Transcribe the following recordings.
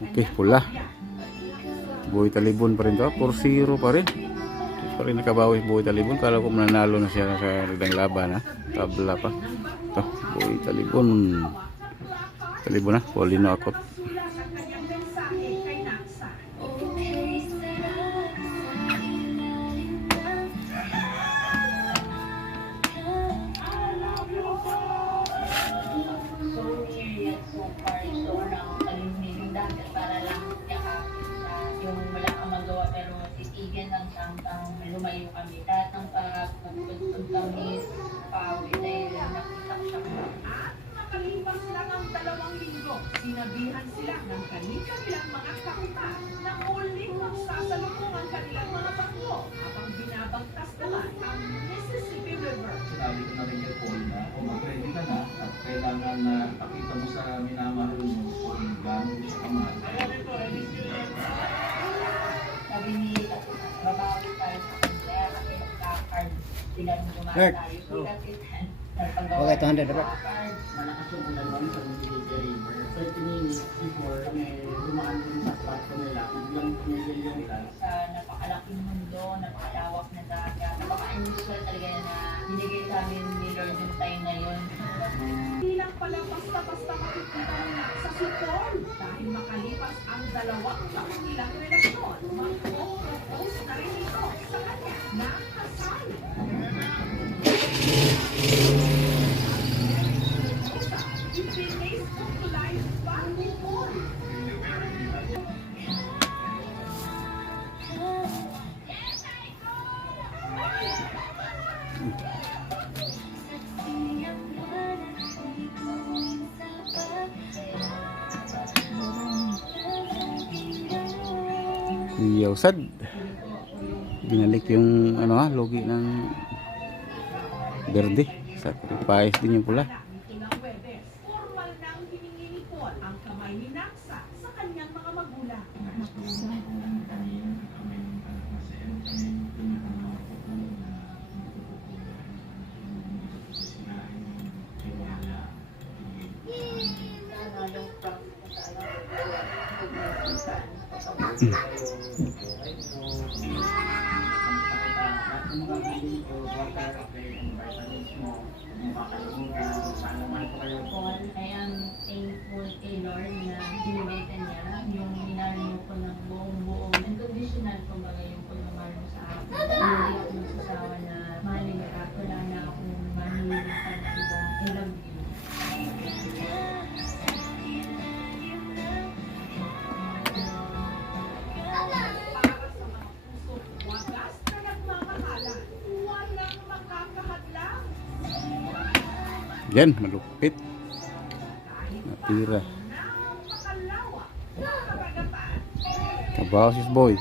Okay, pula. Boy Talibon pa rin to. 4-0 pa rin. Pa rin nakabawi Boy Talibon. Kala ko mananalo na siya sa ridang laban ha. Tabla pa. Ito, Boy Talibon. Talibon na. Paulino Akot. Lumayo kami. Lahat ng pagpunod kami pawi dahil nakita ko siya. At makalipas lang ang 2 linggo, sinabihan sila ng kanilang mga kakutan na uling magsasalubong ang kanilang mga bangko habang binabagtas naman ang Mississippi River. Sinabi ko na rin kay Paul na kung mag-ready ka na at kailangan na pakita mo sa minamahal mo kung gano'n mo siya kamahal. Sabi ni babawi tayo sa kanya kasi magka-card. Bilang gumawa tayo. Okay, 200 dapat. Malakas yung ulan sa Mississippi River. 30 minutes before may dumaan din sa kwarto nila. Biglang tumigil yung ulan. Sa napakalaking mundo, napakalawak na dagat. Napaka-unusual talaga na binigay sa amin ni Lord yung time na yun. Hindi lang pala basta-basta makikita nila sa sipol dahil makalipas ang 2 taong nilang relasyon, mag-propose na rin ito sa kanya na kasal. I-Facebook live pa ni Paul. Kuya Usad. Binalik yung logi ng Berde. Sacrifice din yung pula. Ito ng Webes, formal nang hiningi ni Paul ang kamay ni Naksa sa kanyang mga magulang. Paul, I am thankful kay Lord na binigay ka niya yung minahal mo ko ng buong unconditional kumbaga yung pagmamahal mo sa akin. Hindi ako magsasawa na mahalin ka. Wala na akong mahilig pa na iba. I love you. Para sa mga pusong wagas na nagmamahalan, walang makakahadlang. Yan, malupit. Natira. Napakalawak na karagatan. Kabaw sis boy.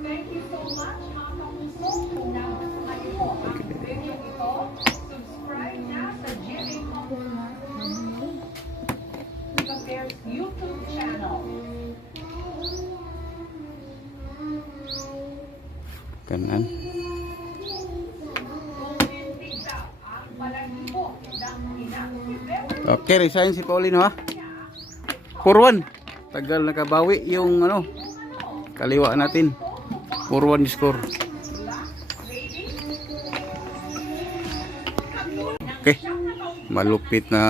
Thank you so much mga kapuso kung nagustuhan niyo po ang video ito. Subscribe na sa GMA Affairs YouTube channel. Kanan. Kung hindi daw ang palagibo ng inang si Beverly Okay, resign si Paulino ha. 4-1. Tagal nakabawi yung kaliwa natin. 4-1 yung score. Okay. Malupit na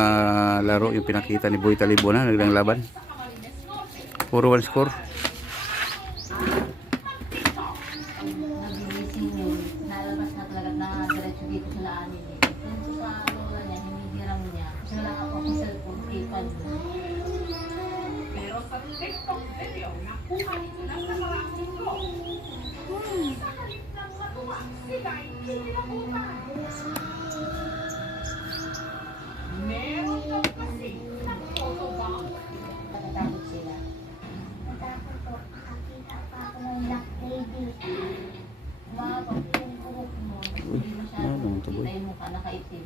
laro yung pinakita ni Boy Talibon na nagdang laban. 4-1 score. Nagigising yun, nalabas na talaga na diretso dito sa laanin eh. Dito sa lola niya, hinihiram niya. Kasi wala ako akong cellphone, iPad. pero sa TikTok video nakuha nito ng nakaraang linggo. Sa halip ng matuwa, sila ay kinilabutan. Meron daw kasi ng photo bomb. Natatakot sila. Natakot po, nakakita pa ako ng black lady. Umabot yung kurok mo. Uy, Hindi masyadong ano ito, boy? kita yung mukha, nakaitim.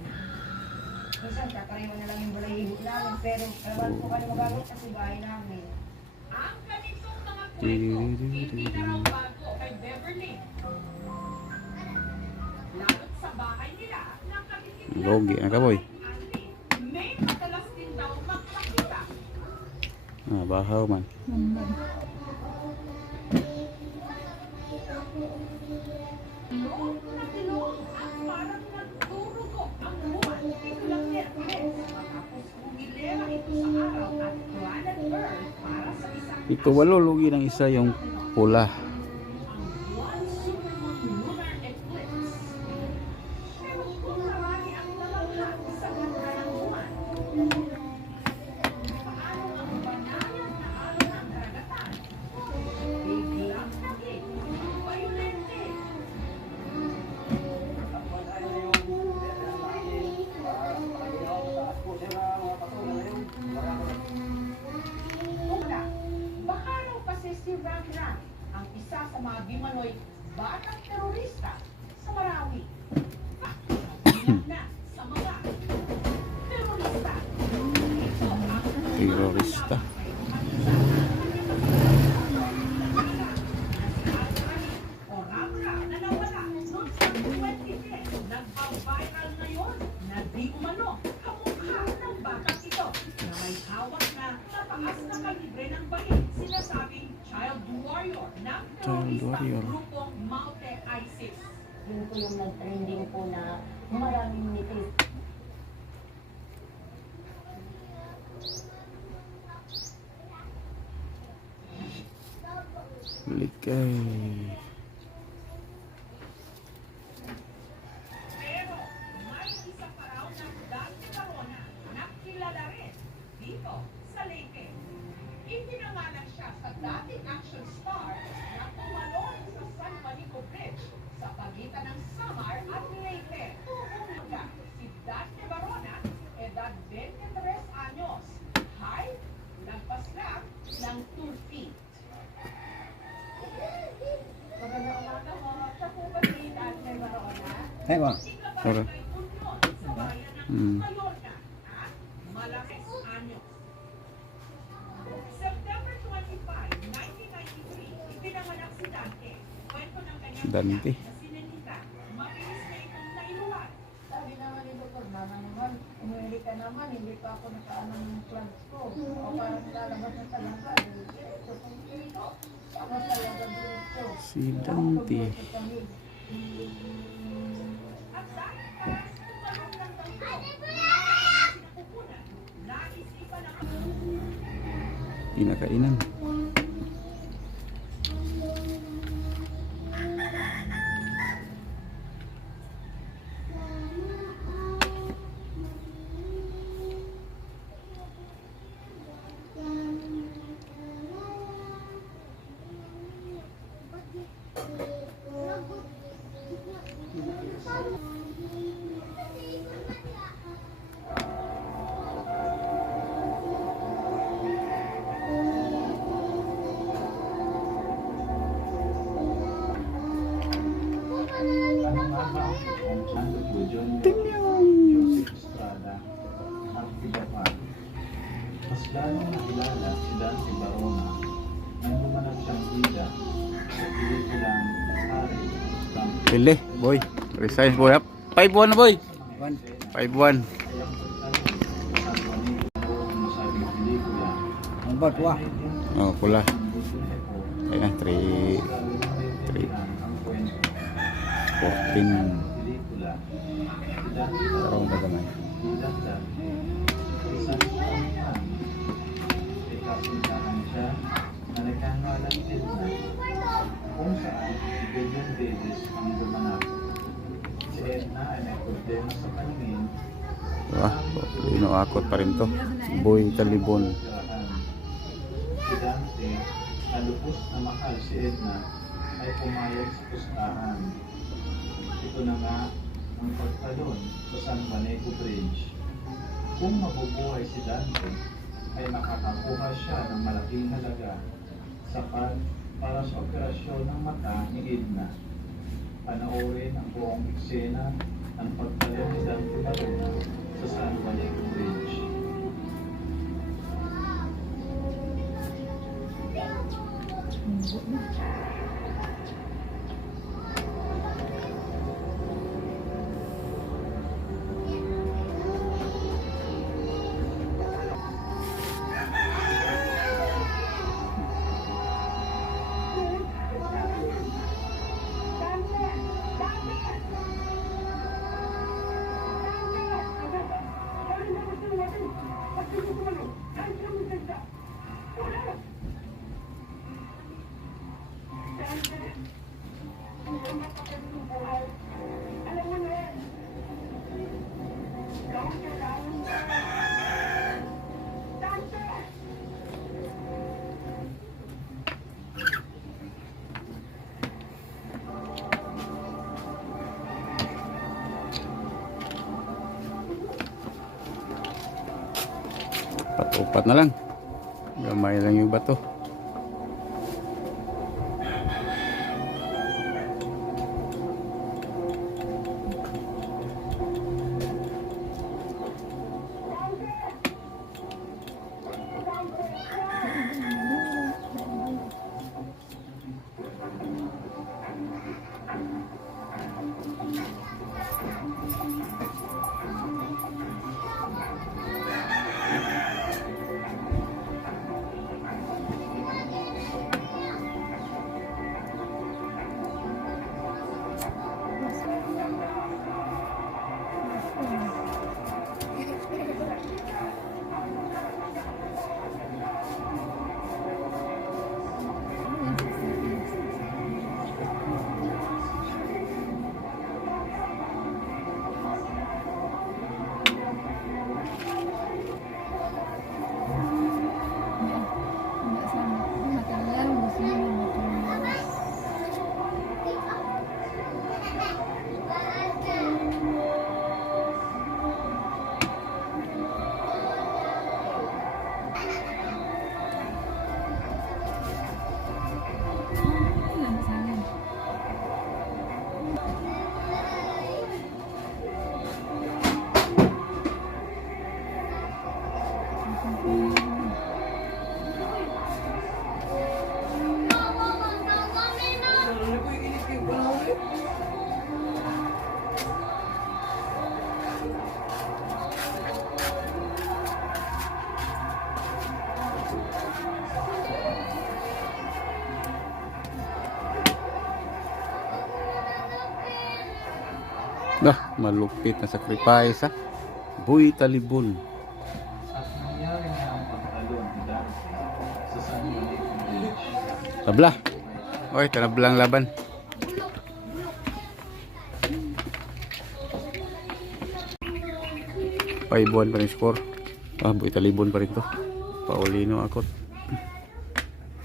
Minsan, kakarewa na lang yung balahibo namin, pero ewan ko kayo magalit kasi bahay namin. Ang ganitong mga kwento, hindi na raw bago kay Beverly. Lalo't sa bahay nila, nakatikim Logi, ano ka boy? may madalas din Ah, bahaw man. Tilong na tilong at parang nagdurugo ang buwan. Ito lang Miyerkules. Matapos humilera ito sa araw at planet Earth para sa isang Ito walo lugi ng isa yung pula. ang buwan supermoon lunar eclipse. Pero kung marami ang nalanghat sa ganda ng buwan, paano ang banayad na alon ng karagatan? Biglang naging violente. Una, baka raw kasi si Ram Ram ang isa sa mga Bimanoy batang terorista sa Marawi. Ingat na sa mga terorista. Ito ang Terorista. o Ram Ram na nawala noong sa 2010. Nagpa-viral ngayon na di umano kamukha ng batang ito na may hawak na mataas na kalibre ng bahid. Sinasabing child warrior ng terorista warrior. grupong Maute ISIS. Yun po yung nag-trending po na maraming nipis. Likay. Pero may isa pa raw na dati Barona na kilala rin dito sa Leyte. Ipinangalan siya sa dating action star na tumalon sa San Juanico Bridge sa pagitan ng Samar at Leyte. Si Dante Barona, edad 23 anyos. Height, lagpas lang ng 2 feet. Magandang umaga mo. Siya po ba si Dante Barona? Ay, ba? Sorry. Mm. September 25, 1993, ipinanganak si Dante. Kwento ng kanyang Dante. ina na si Nenita. Mabilis na itong nailuwag. Sabi naman ni Dr. Mama naman, umuwi ka naman, hindi pa ako nakaano ng clubs ko. O parang lalabas na talaga. Ito kung dito, ako talaga dito. Si Dante. At dahil parang tumalong lang daw ito, sinapupunan, naisipan ang Pinakainan. Anong araw ang Santo Joseph Estrada at iba pa. Mas lalong nakilala si Dante Barona nang lumanap siyang bida sa pelikulang Hari ng Pili, boy. Resign, boy. 5-1 na, boy. 5-1. kayang pagtanong sa San Juanico ang nasabing pelikula. Ang ba, tuwa? Oh, pula. Ito Kaya na, 3. ang kwento. 14. Pelikula. Si Dante Parang Barona naman. Dagdag, isang kauntan. May kasintahan siya na nagkahangalan din na kung saan si Vivian Davis ang gumanap. Si Edna ay may problema sa paningin. Wah, akot pa rin to. Boy Talibon. Tirahan. Si Dante, na lubos na mahal si Edna, ay pumayag sa pustahan. Ito na nga ang pagtalon sa San Juanico Bridge. Kung mabubuhay si Dante, ay makakakuha siya ng malaking halaga sapat para sa operasyon ng mata ni Edna. Panoorin ang buong eksena ng pagtalon ni Dante Barona sa San Juanico Bridge. Upat na lang. Gamay lang yung bato. Malupit na sacrifice ha. Boy Talibon. At nangyari nga ang pagtalon ni Dante sa San Juanico Bridge. Tabla. Oy, tanablang laban. Paibuan pa rin score. Boy Talibon pa rin to. Paulino akot.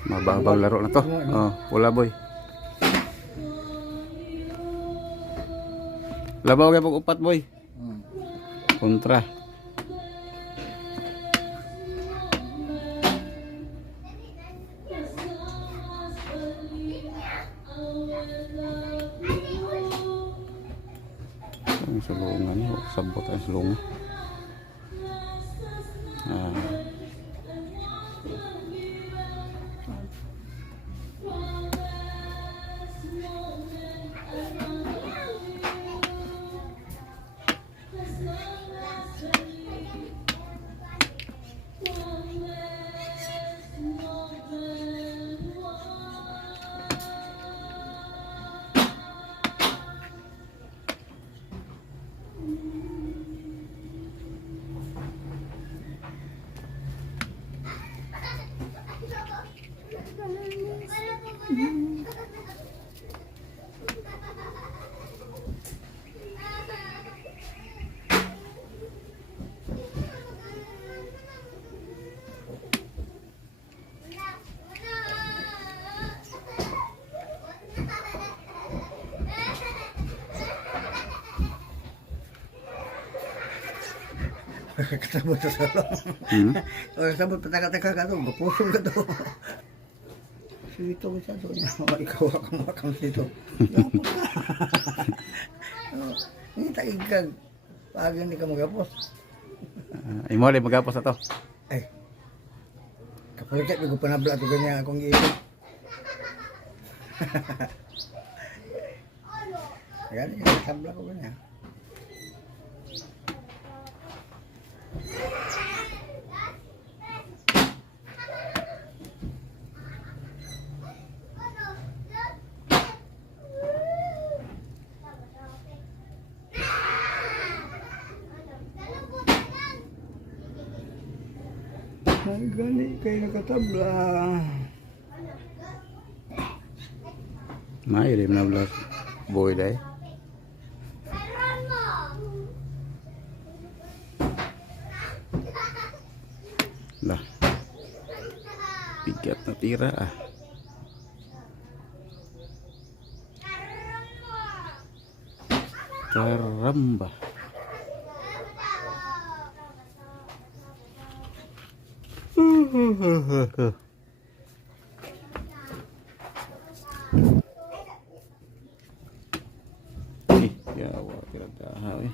Mababang laro na to. Wala boy. Labaw kayo pag-upat boy. Kontra. Ang sulungan niyo, sabot ang sulungan. Kasabot sa salong. O kasabot pataka-taka ka to, gapusong ka to. Sito ko siya to niya. Ikaw akong makang sito. Hindi taigkag. Pag hindi ka magapos. Imo rin magapos na to. Ay. Kapulikat, may panabla ito ganyan akong iisip. Ganyan, sabla ko ganyan. Ay, gani kayo nakatabla. May rin na vlog. Boy day. Lah. Bigat na tira ah. Karamba. Yawa, pinagdahaw eh.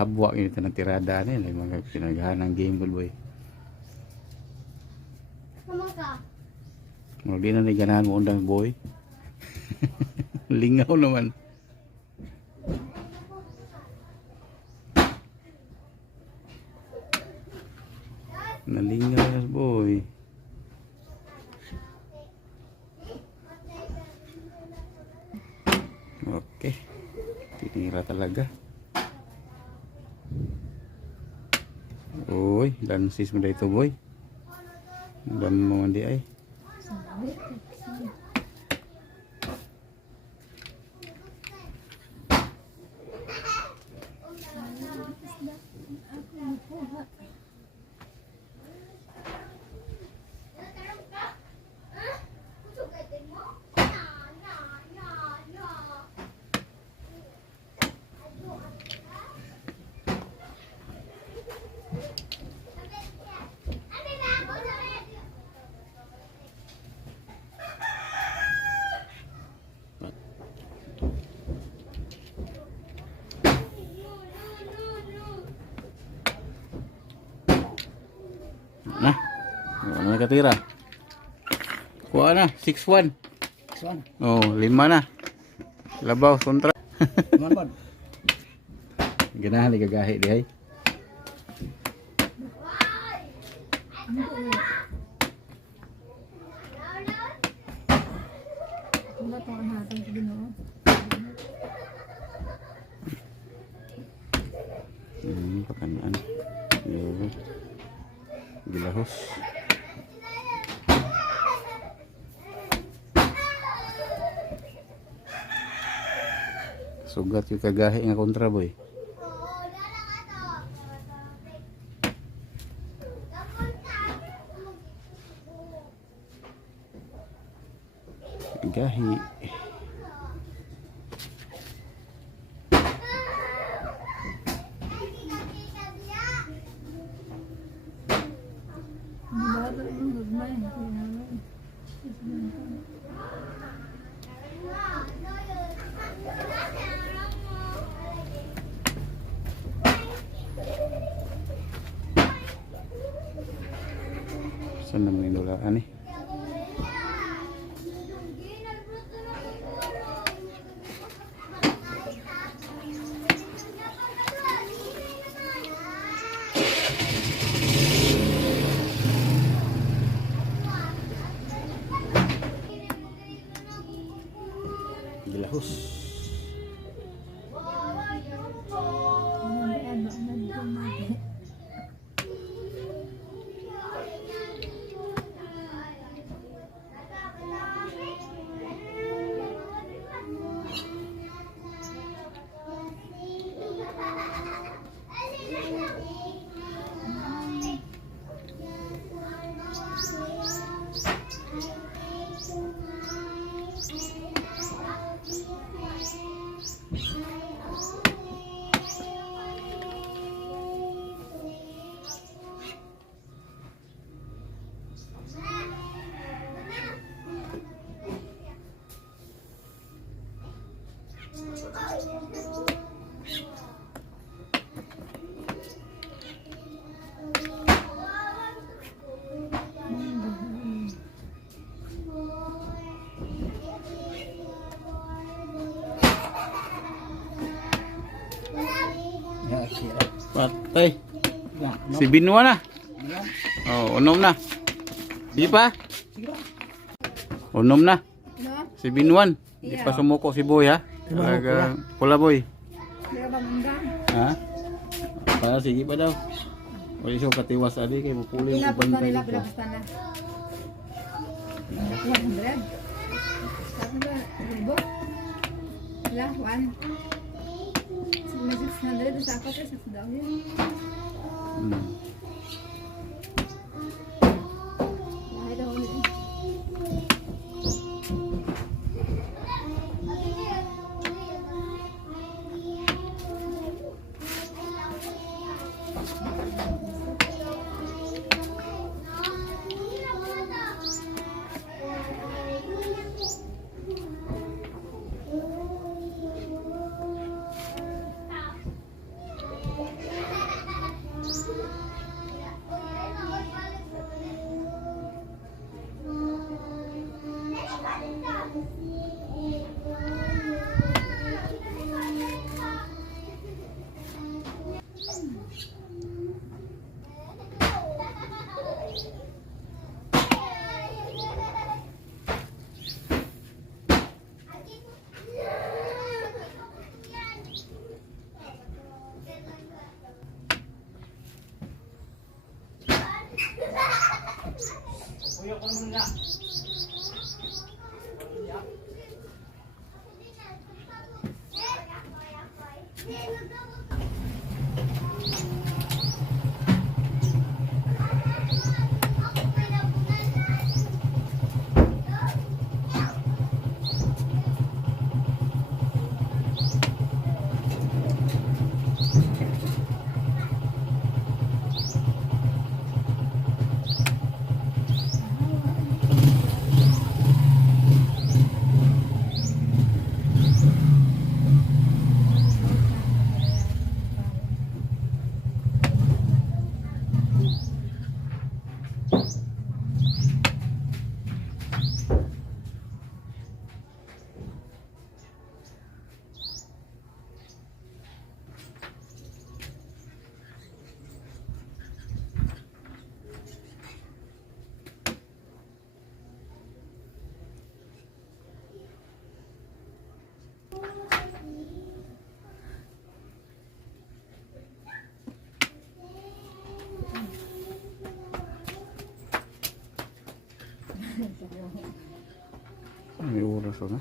Habwa yun ito ng tirada nila. Yung mga pinagahan ng game ball boy. Naman ka. Mga di na naganahan mo undang boy. Lingaw naman. Nalingaw na boy. Okay. Tinira talaga. Uy, lansis mo dito boy. Dan mo mandi ay. Na. Ano na katira? Kuha na, 6-1. Saan? Oh, 5 na. Labaw kontra. Manbad. Ganahan ni gagahi di ay. Ano to ang hatang sa Ginoo? Pakanaan. Yo. Gilahos. Sugat yung kagahi nga kontra boy. Gahi. Bata mo gagmay. Saan naman inulaan eh? Gilahos. Ya, kira. Patay. Ya, no. Si Binwa na. Yan. Oh, unom na. Di pa? Sige ba? Unom na. No? Si Binwan. Di pa sumuko si Boy ha. Talaga pula Boy. Kaya ba manggang? Ha? Para sige pa daw. Wala siya katiwas adi kay mupuli ko Ilapos na bantay nila, ko. pilapos na. 100. Sabi ba, ribo? Wala, 1. May 600, sa ako 6 daw yun. Hmm. Kuya ko naman na. May oras na.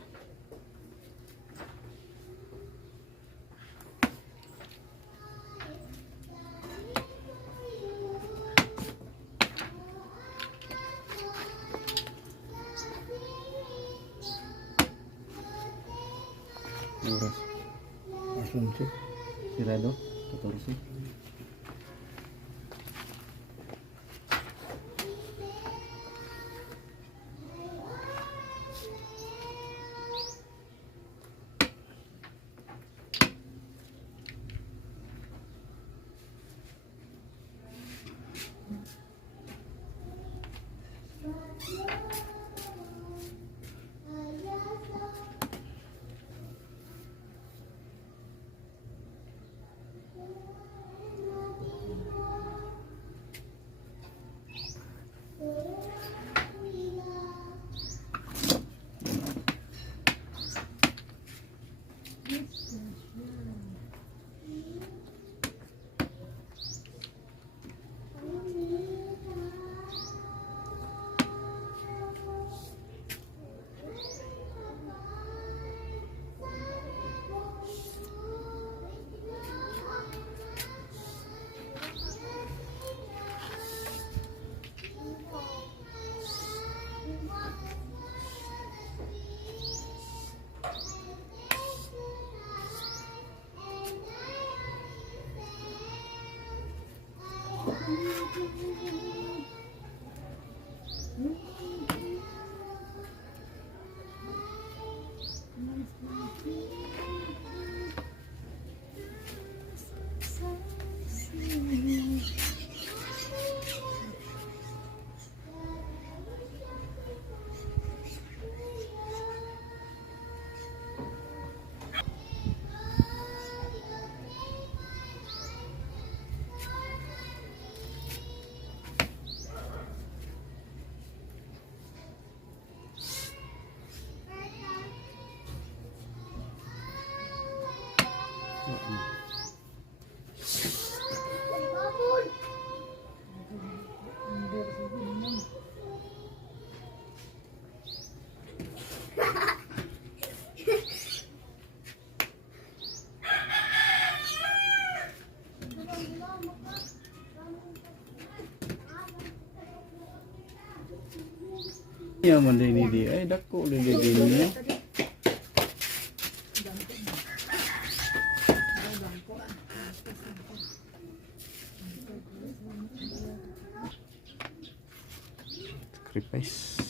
Oras. Asunto. Sirado. 14. Yaman din ni di ay dako din niya. Sacrifice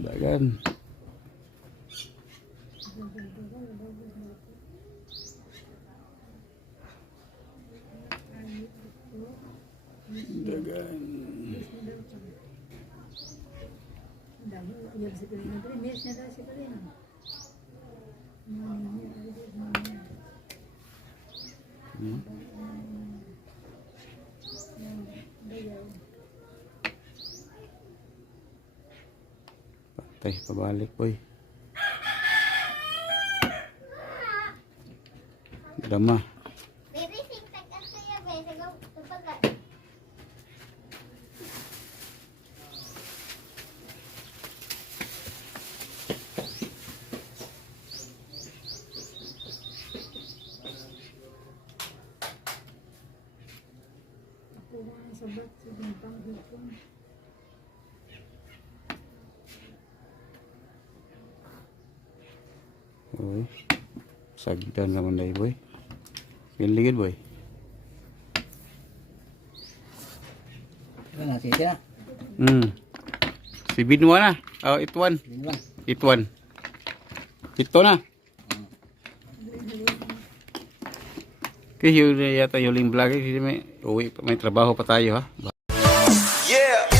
dagan. Dagan. Patay pabalik boy. Dama. Uy. Sagdan naman na boy. Yan ligid boy. Ano na siya? Si Binwa na. Oh, ituan. Yun lang. Ituan. Ito na. Okay, yun yata yung vlog. May trabaho pa tayo ha. Yeah!